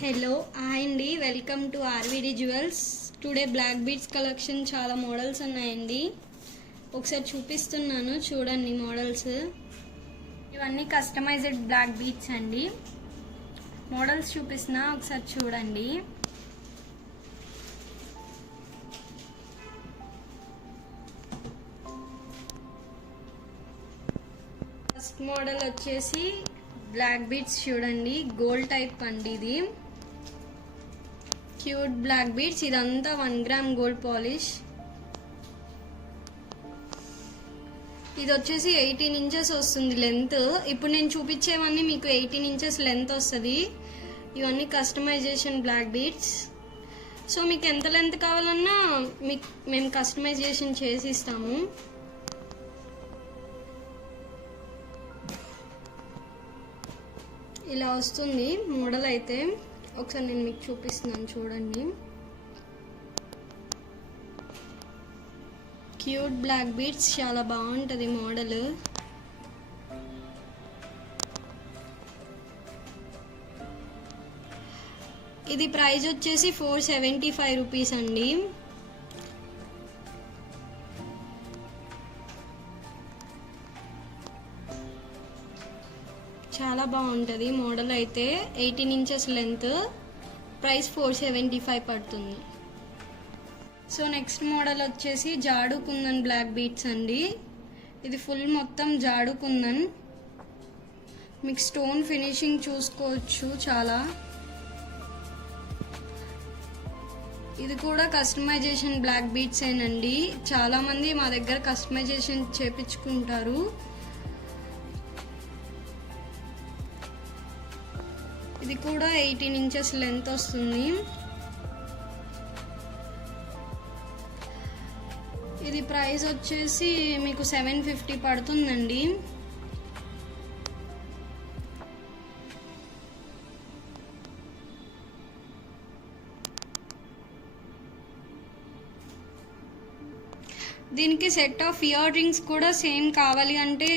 Hello hi అండి, welcome to R V D jewels. Today black beads collection చాలా models ఉన్నాయండి. ఒకసారి చూపిస్తున్నాను చూడండి మోడల్స్. ఇవన్నీ కస్టమైజ్డ్ బ్లాక్ బీడ్స్ అండి. మోడల్స్ చూపిస్తున్నా ఒకసారి చూడండి. ఫస్ట్ మోడల్ వచ్చేసి బ్లాక్ బీడ్స్ చూడండి, గోల్డ్ టైప్ అండి. ఇది క్యూట్ బ్లాక్ బీడ్స్. ఇదంతా 1 గ్రామ్ గోల్డ్ పాలిష్. ఇది వచ్చేసి 18 ఇంచెస్ వస్తుంది లెంత్. ఇప్పుడు నేను చూపించేవన్నీ మీకు 18 ఇంచెస్ లెంత్ వస్తుంది. ఇవన్నీ కస్టమైజేషన్ బ్లాక్ బీడ్స్. సో మీకు ఎంత లెంత్ కావాలన్నా మేము కస్టమైజేషన్ చేసి ఇస్తాము. ఇలా వస్తుంది మోడల్ అయితే. ఒకసారి నేను మీకు చూపిస్తున్నాను చూడండి. క్యూట్ బ్లాక్ బీడ్స్, చాలా బాగుంటుంది మోడల్. ఇది ప్రైస్ వచ్చేసి 475 రూపీస్ అండి. చాలా బాగుంటుంది మోడల్ అయితే. 18 ఇంచెస్ లెంత్, ప్రైస్ 475 పడుతుంది. సో నెక్స్ట్ మోడల్ వచ్చేసి జాడు కుందన్ బ్లాక్ బీడ్స్ అండి. ఇది ఫుల్ మొత్తం జాడు కుందన్. మీకు స్టోన్ ఫినిషింగ్ చూసుకోవచ్చు చాలా. ఇది కూడా కస్టమైజేషన్ బ్లాక్ బీడ్స్ ఏనండి. చాలా మంది మా దగ్గర కస్టమైజేషన్ చేపించుకుంటారు. ఇది కూడా 18 ఇంచెస్ లెంత్ వస్తుంది. ఇది ప్రైస్ వచ్చేసి మీకు 750 పడుతుందండి. దీనికి సెట్ ఆఫ్ ఇయర్ రింగ్స్ కూడా సేమ్ కావాలి అంటే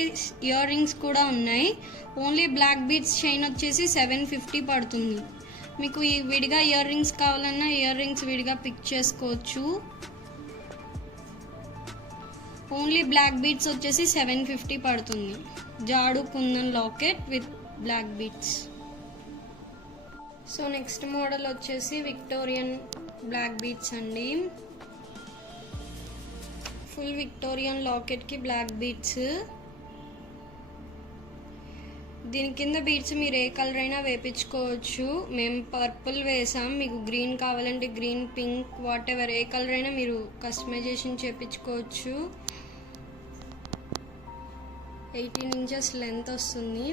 ఇయర్ రింగ్స్ కూడా ఉన్నాయి. ఓన్లీ బ్లాక్ బీడ్స్ చైన్ వచ్చేసి 750 పడుతుంది. మీకు ఈ విడిగా ఇయర్ రింగ్స్ కావాలన్నా ఇయర్ రింగ్స్ విడిగా పిక్ చేసుకోవచ్చు. ఓన్లీ బ్లాక్ బీడ్స్ వచ్చేసి 750 పడుతుంది. Jadau kundan locket with black beads. So next model వచ్చేసి విక్టోరియన్ బ్లాక్ బీడ్స్ అండి. ఫుల్ విక్టోరియన్ లాకెట్కి బ్లాక్ బీడ్స్. దీని కింద బీడ్స్ మీరు ఏ కలర్ అయినా వేపించుకోవచ్చు. మేము పర్పుల్ వేసాం, మీకు గ్రీన్ కావాలంటే green, pink, what ever A colour అయినా మీరు కస్టమైజేషన్ చేపించుకోవచ్చు. 18 ఇంచెస్ లెంత్ వస్తుంది.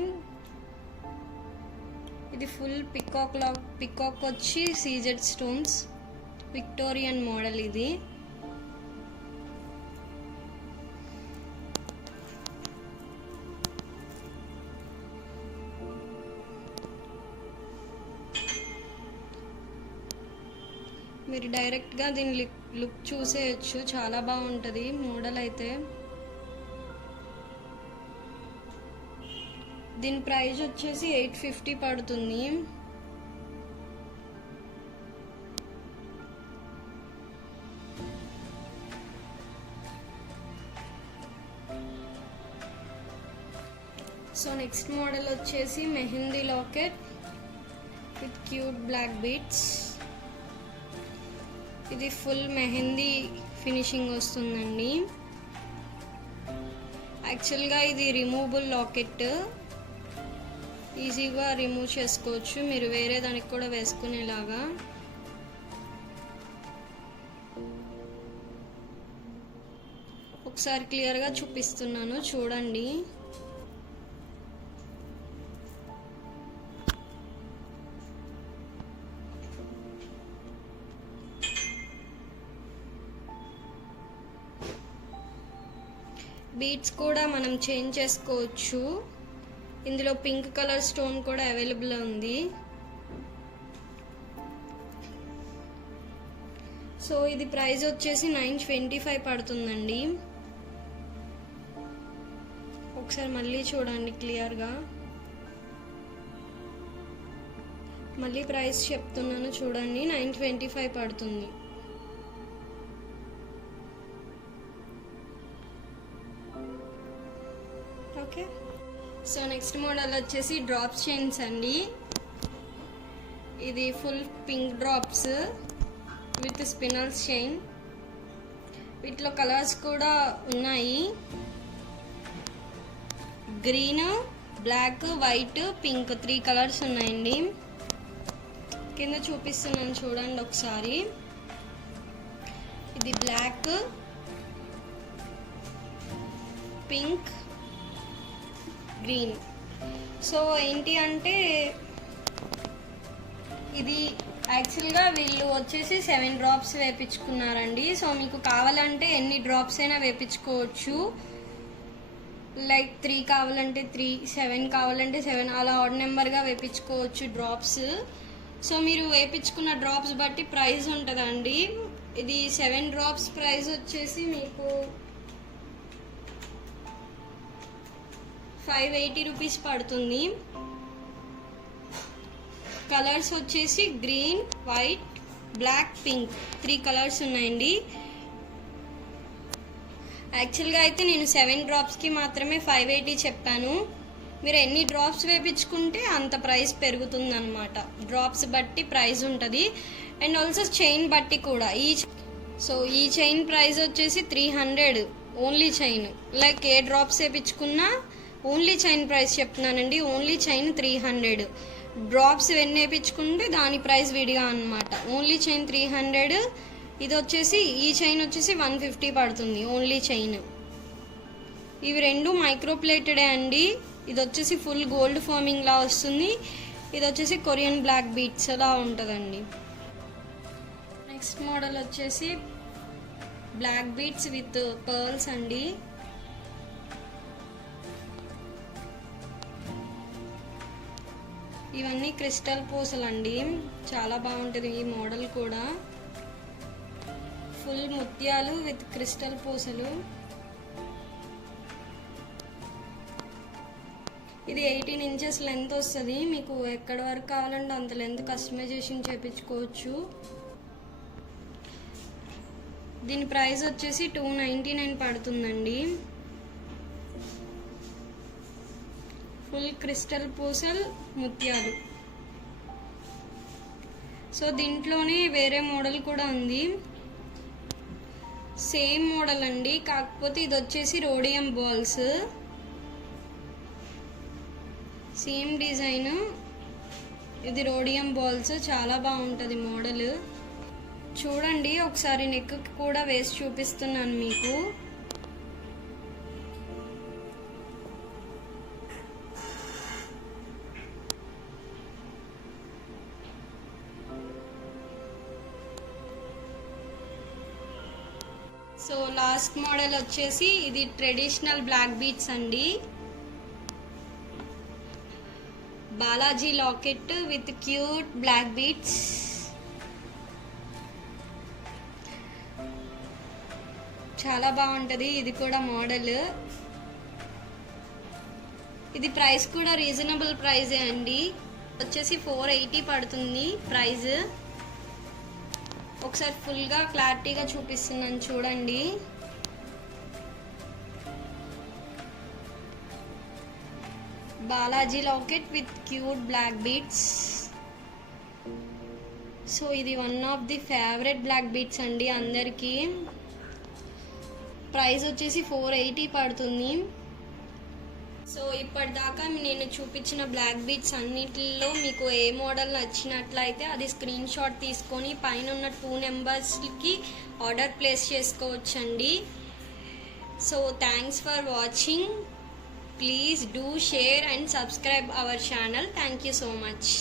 ఇది ఫుల్ పికాక్ వచ్చి సీజెడ్ స్టోన్స్ విక్టోరియన్ మోడల్. ఇది మీరు డైరెక్ట్గా దీని లుక్ చూసేయచ్చు, చాలా బాగుంటుంది మోడల్ అయితే. దీని ప్రైస్ వచ్చేసి 850 పడుతుంది. సో నెక్స్ట్ మోడల్ వచ్చేసి mehndi locket with cute black beads. ఇది ఫుల్ మెహందీ ఫినిషింగ్ వస్తుందండి. యాక్చువల్గా ఇది రిమూవబుల్ లాకెట్, ఈజీగా రిమూవ్ చేసుకోవచ్చు మీరు వేరే దానికి కూడా వేసుకునేలాగా. ఒకసారి క్లియర్గా చూపిస్తున్నాను చూడండి. బీడ్స్ కూడా మనం చేంజ్ చేసుకోవచ్చు. ఇందులో పింక్ కలర్ స్టోన్ కూడా అవైలబుల్ ఉంది. సో ఇది ప్రైస్ వచ్చేసి 925 పడుతుందండి. ఒకసారి మళ్ళీ చూడండి క్లియర్గా. మళ్ళీ ప్రైస్ చెప్తున్నాను చూడండి, 925 పడుతుంది. ఓకే. సో నెక్స్ట్ మోడల్ వచ్చేసి డ్రాప్స్ చైన్స్ అండి. ఇది full pink drops with spinels chain. వీటిలో కలర్స్ కూడా ఉన్నాయి, green, black, white, pink 3 colours ఉన్నాయండి. కింద చూపిస్తున్నాను చూడండి ఒకసారి. ఇది బ్లాక్, పింక్, గ్రీన్. సో ఏంటి అంటే ఇది యాక్చువల్గా వీళ్ళు వచ్చేసి 7 డ్రాప్స్ వేపించుకున్నారండి. సో మీకు కావాలంటే ఎన్ని డ్రాప్స్ అయినా వేపించుకోవచ్చు. లైక్ 3 కావాలంటే 3, 7 కావాలంటే 7, అలా ఆడ్ నెంబర్గా వేపించుకోవచ్చు డ్రాప్స్. సో మీరు వేపించుకున్న డ్రాప్స్ బట్టి ప్రైస్ ఉంటుందండి. ఇది 7 డ్రాప్స్ ప్రైస్ వచ్చేసి మీకు 580 రూపీస్ పడుతుంది. కలర్స్ వచ్చేసి green, white, black, pink 3 colours ఉన్నాయండి. యాక్చువల్గా అయితే నేను 7 డ్రాప్స్కి మాత్రమే 580 చెప్పాను. మీరు ఎన్ని డ్రాప్స్ వేపించుకుంటే అంత ప్రైస్ పెరుగుతుంది అనమాట. డ్రాప్స్ బట్టి ప్రైస్ ఉంటుంది. అండ్ ఆల్సో చైన్ బట్టి కూడా. ఈ చైన్ ప్రైస్ వచ్చేసి 300 only chain. Like a drops వేపించుకున్నా ఓన్లీ చైన్ ప్రైస్ చెప్తున్నానండి. Only chain 300. డ్రాప్స్ ఎన్ని వేయించుకుంటే దాని ప్రైస్ విడిగా అనమాట. Only chain 300. ఇది వచ్చేసి ఈ చైన్ వచ్చేసి 150 పడుతుంది ఓన్లీ చైన్. ఇవి 2 మైక్రో ప్లేటెడే అండి. ఇది వచ్చేసి ఫుల్ గోల్డ్ ఫార్మింగ్ లా వస్తుంది. ఇది వచ్చేసి కొరియన్ బ్లాక్ బీట్స్ లా ఉంటుందండి. నెక్స్ట్ మోడల్ వచ్చేసి బ్లాక్ బీట్స్ విత్ పర్ల్స్ అండి. ఇవన్నీ క్రిస్టల్ పూసలు అండి. చాలా బాగుంటుంది ఈ మోడల్ కూడా. ఫుల్ ముత్యాలు విత్ క్రిస్టల్ పూసలు. ఇది 18 ఇంచెస్ లెంత్ వస్తుంది. మీకు ఎక్కడి వరకు కావాలంటే అంత లెంత్ కస్టమైజేషన్ చేయించుకోవచ్చు. దీని ప్రైస్ వచ్చేసి 299 పడుతుందండి. ఫుల్ క్రిస్టల్ పూసల్ ముత్యాలు. సో దీంట్లోనే వేరే మోడల్ కూడా ఉంది, సేమ్ మోడల్ అండి. కాకపోతే ఇది వచ్చేసి రోడియం బాల్స్, సేమ్ డిజైన్. ఇది రోడియం బాల్స్. చాలా బాగుంటుంది మోడల్. చూడండి ఒకసారి నెక్ కూడా వేసి చూపిస్తున్నాను మీకు. సో లాస్ట్ మోడల్ వచ్చేసి ఇది ట్రెడిషనల్ బ్లాక్ బీట్స్ అండి. Balaji locket with cute black beads. చాలా బాగుంటుంది ఇది కూడా మోడల్. ఇది ప్రైస్ కూడా రీజనబుల్ ప్రైజే అండి. వచ్చేసి 480 పడుతుంది ప్రైస్. ఒకసారి ఫుల్గా క్లారిటీగా చూపిస్తున్నాను చూడండి. Balaji locket with cute black beats. So ఇది one of the favourite black beats అండి అందరికీ. ప్రైస్ వచ్చేసి 480 పడుతుంది. సో ఇప్పటిదాకా నేను చూపించిన బ్లాక్ బీట్స్ అన్నిటిలో మీకు ఏ మోడల్ నచ్చినట్లయితే అది స్క్రీన్ షాట్ తీసుకొని పైన ఉన్న 2 నెంబర్స్కి ఆర్డర్ ప్లేస్ చేసుకోవచ్చండి. So thanks for watching. Please do share and subscribe our channel. Thank you so much.